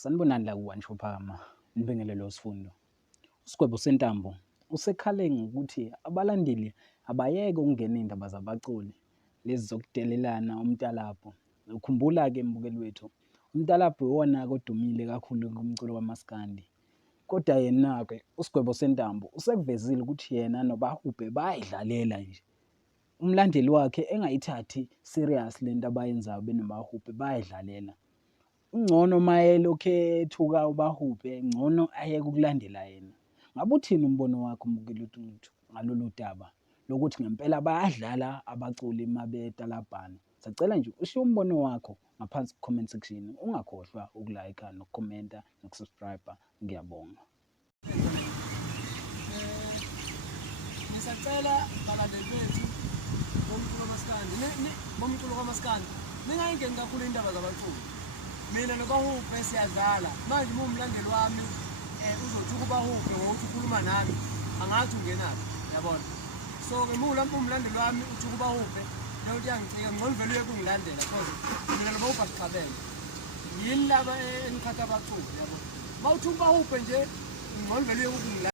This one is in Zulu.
Sanibonani la kuWansho Phama, nibingelele sifundo. uSigwebo Sentambo usekhale ngokuthi abalandeli abayeke ukungena iy'ndaba zabaculi lezi zokudelelana umtalabho. Ukhumbula-ke mbukeli wethu, umtalabho iwona-ke odumile kakhulu kumculo kamaskandi. Kodwa yena-ke uSigwebo Sentambo usekuvezile ukuthi yena noBahubhe bayayidlalela nje. Umlandeli wakhe engayithathi serious lento abayenzayo benoBahubhe bayayidlalela. Ungcono uma elokhu ethuka uBahubhe, ngcono ayeke ukulandela yena. Ngabe uthini umbono wakho mbukeli wethu ngalolu daba lokuthi ngempela bayadlala abaculi uma betalabhana? Sacela nje ushiye umbono wakho ngaphansi ku-comment section. Ungakhohlwa ukulayikha, nokukhomenta, nokusubscribe-a. Ngiyabonga. Ngisacela balandeli bethu bomculo kamaskandi ningayingeni kakhulu indaba zabaculi. Mina noBahubhe siyadlala manje uma umlandeli wami uzothi uBahubhe ngokuthi ukhuluma nami angathi ungenaphi, yabona. So-ke umlandeli wami uthi uBahubhe leyo nto iyangicika, ngcono vele uye kungilandela because mina noBahubhe asixabene. Yini laba enikhatha abaculi, yabona. Uma uthi uBahubhe nje ngcono vele uye kungilandela.